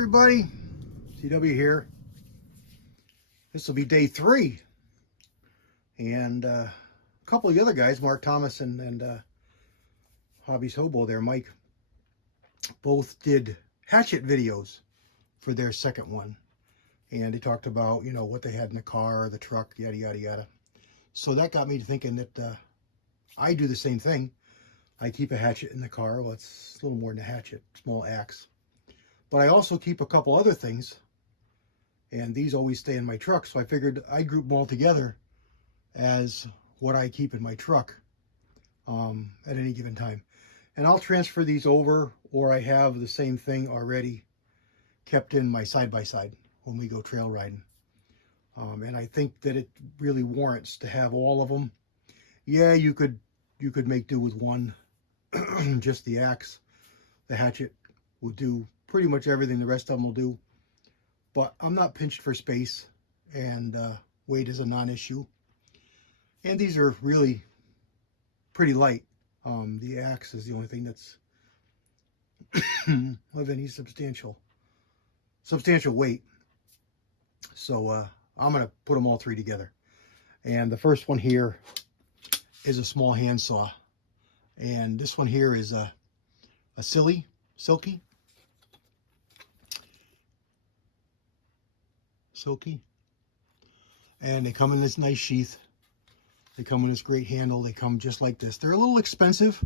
everybody, CW here. This will be day 3, and a couple of the other guys, Mark Thomas and Hobbies Hobo there, Mike, both did hatchet videos for their second one, and they talked about, you know, what they had in the car, the truck, yada yada yada. So that got me to thinking that I do the same thing. I keep a hatchet in the car. Well, it's a little more than a hatchet, small axe. But I also keep a couple other things, and these always stay in my truck, so I figured I'd group them all together as what I keep in my truck at any given time. And I'll transfer these over, or I have the same thing already kept in my side-by-side when we go trail riding. And I think that it really warrants to have all of them. Yeah, you could make do with one, just the axe. The hatchet will do pretty much everything the rest of them will do, but I'm not pinched for space, and weight is a non-issue, and these are really pretty light. The axe is the only thing that's of any substantial weight, so I'm gonna put them all three together. And the first one here is a small handsaw, and this one here is a silky, and they come in this nice sheath. They come in this great handle. They come just like this. They're a little expensive,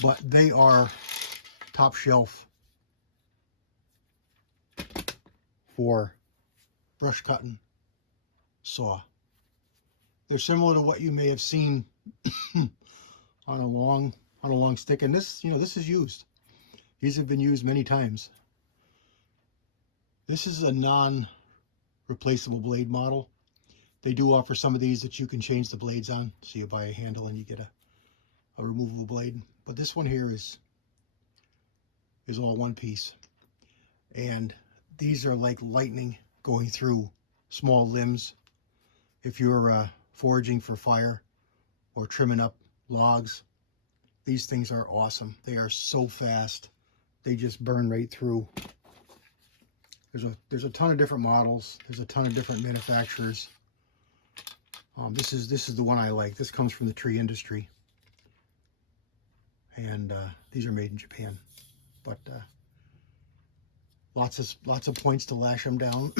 but they are top shelf for brush cutting saw. They're similar to what you may have seen on a long stick, and this, you know, this is used. These have been used many times. This is a non-replaceable blade model. They do offer some of these that you can change the blades on, so you buy a handle and you get a removable blade. But this one here is all one piece, and these are like lightning going through small limbs. If you're foraging for fire or trimming up logs, these things are awesome. They are so fast. They just burn right through. There's a ton of different models. There's a ton of different manufacturers. This is the one I like. This comes from the tree industry, and these are made in Japan. But lots of points to lash them down.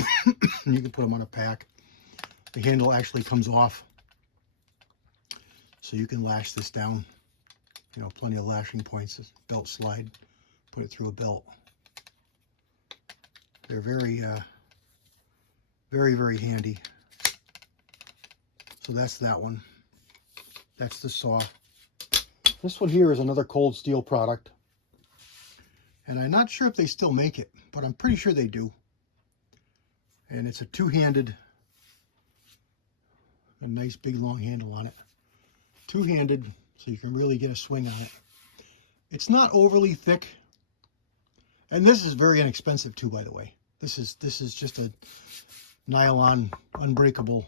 You can put them on a pack. The handle actually comes off, so you can lash this down. You know, plenty of lashing points. Belt slide, put it through a belt. They're very, very handy. So that's that one. That's the saw. This one here is another Cold Steel product, and I'm not sure if they still make it, but I'm pretty sure they do. And it's a two-handed, a nice big long handle on it. Two-handed, so you can really get a swing on it. It's not overly thick, and this is very inexpensive too, by the way. This is just a nylon unbreakable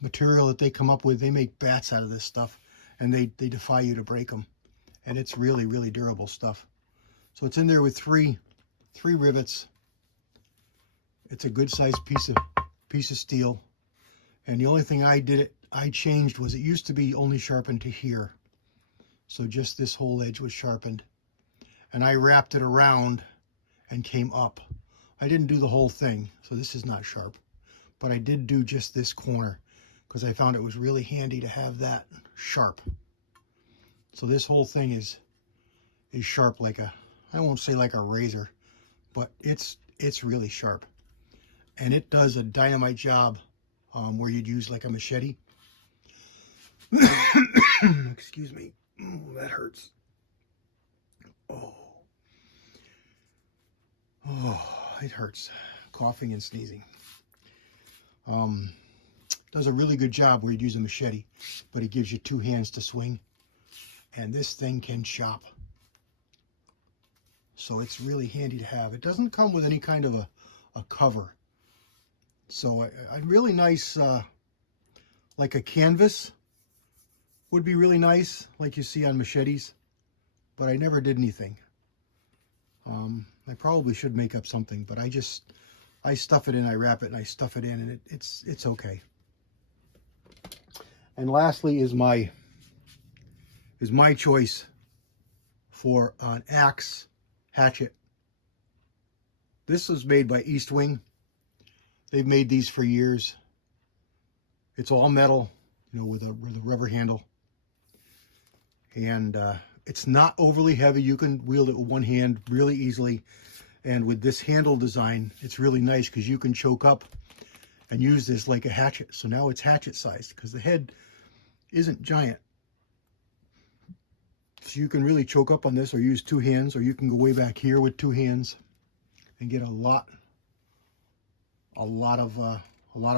material that they come up with. They make bats out of this stuff, and they defy you to break them, and it's really durable stuff. So it's in there with three rivets. It's a good sized piece of steel, and the only thing I changed was it used to be only sharpened to here, so just this whole edge was sharpened, and I wrapped it around and came up. I didn't do the whole thing, so this is not sharp, but I did do just this corner because I found it was really handy to have that sharp. So this whole thing is sharp, like I won't say like a razor, but it's really sharp, and it does a dynamite job where you'd use like a machete. Excuse me. Ooh, that hurts. Oh, it hurts. Coughing and sneezing. Does a really good job where you'd use a machete, but it gives you two hands to swing, and this thing can chop. So it's really handy to have. It doesn't come with any kind of a cover. So a really nice, like a canvas would be really nice, like you see on machetes, but I never did anything. I probably should make up something, but I stuff it in, I wrap it, and I stuff it in, and it's okay. And lastly is my choice for an axe hatchet. This was made by Eastwing. They've made these for years. It's all metal, you know, with a rubber handle. And it's not overly heavy. You can wield it with one hand really easily. And with this handle design, it's really nice because you can choke up and use this like a hatchet. So now it's hatchet sized because the head isn't giant. So you can really choke up on this or use two hands, or you can go way back here with two hands and get a lot of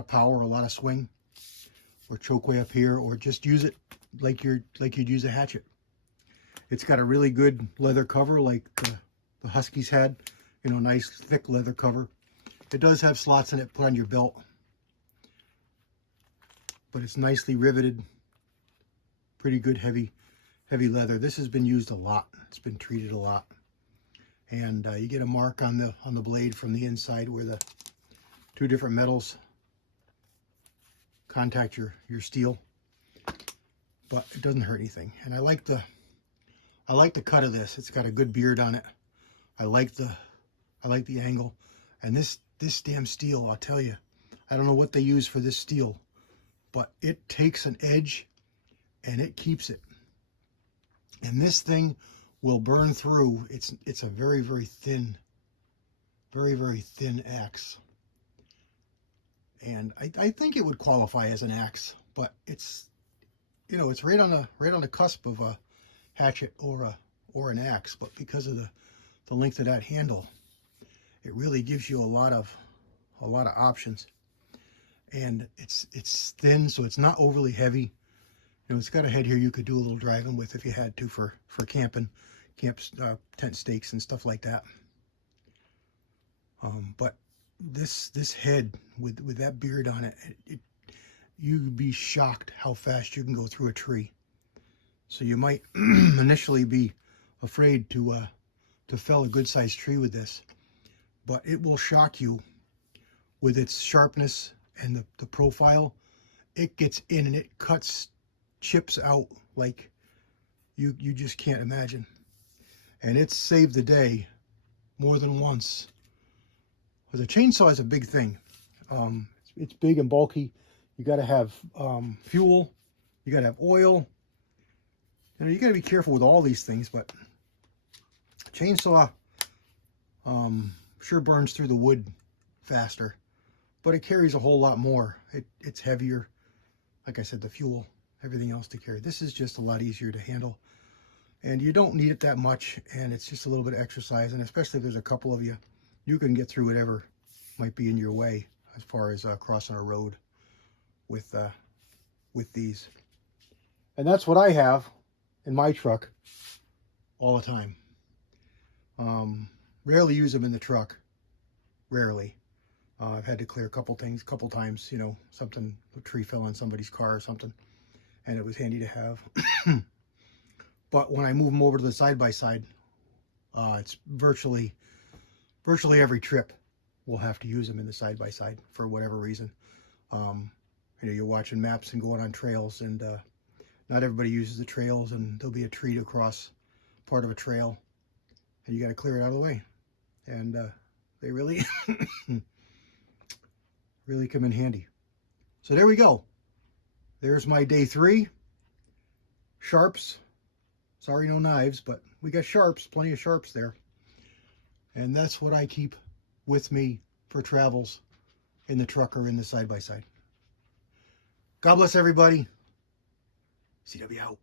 power, a lot of swing, or choke way up here, or just use it like you'd use a hatchet. It's got a really good leather cover like the Huskies had, you know, nice thick leather cover. It does have slots in it, put on your belt, but it's nicely riveted. Pretty good heavy leather. This has been used a lot. It's been treated a lot, and you get a mark on the blade from the inside where the two different metals contact your steel, but it doesn't hurt anything. And I like the cut of this. It's got a good beard on it. I like the angle, and this damn steel, I'll tell you, I don't know what they use for this steel, but it takes an edge and it keeps it. And this thing will burn through. It's a very, very thin axe. And I think it would qualify as an axe, but it's, you know, it's right on the cusp of a hatchet or an axe. But because of the length of that handle, it really gives you a lot of options. And it's thin, so it's not overly heavy. You know, it's got a head here you could do a little driving with if you had to for camping, tent stakes and stuff like that. But this head with that beard on it, you'd be shocked how fast you can go through a tree. So you might initially be afraid to fell a good sized tree with this, but it will shock you with its sharpness and the profile. It gets in and it cuts chips out like you just can't imagine. And it's saved the day more than once. Because a chainsaw is a big thing. It's big and bulky. You got to have fuel. You got to have oil. You know, you got to be careful with all these things. But chainsaw sure burns through the wood faster, but it carries a whole lot more. It's heavier. Like I said, the fuel, everything else to carry. This is just a lot easier to handle, and you don't need it that much, and it's just a little bit of exercise. And especially if there's a couple of you, you can get through whatever might be in your way as far as crossing a road with these. And that's what I have in my truck all the time. Rarely use them in the truck. Rarely. I've had to clear a couple times, you know, a tree fell on somebody's car or something, and it was handy to have. But when I move them over to the side-by-side, it's virtually every trip we'll have to use them in the side-by-side for whatever reason. You know, you're watching maps and going on trails, and not everybody uses the trails, and there'll be a tree to cross part of a trail, and you got to clear it out of the way. And they really really come in handy. So there we go. There's my day 3. Sharps. Sorry, no knives, but we got sharps, plenty of sharps there. And that's what I keep with me for travels in the truck or in the side-by-side. God bless everybody. CW out.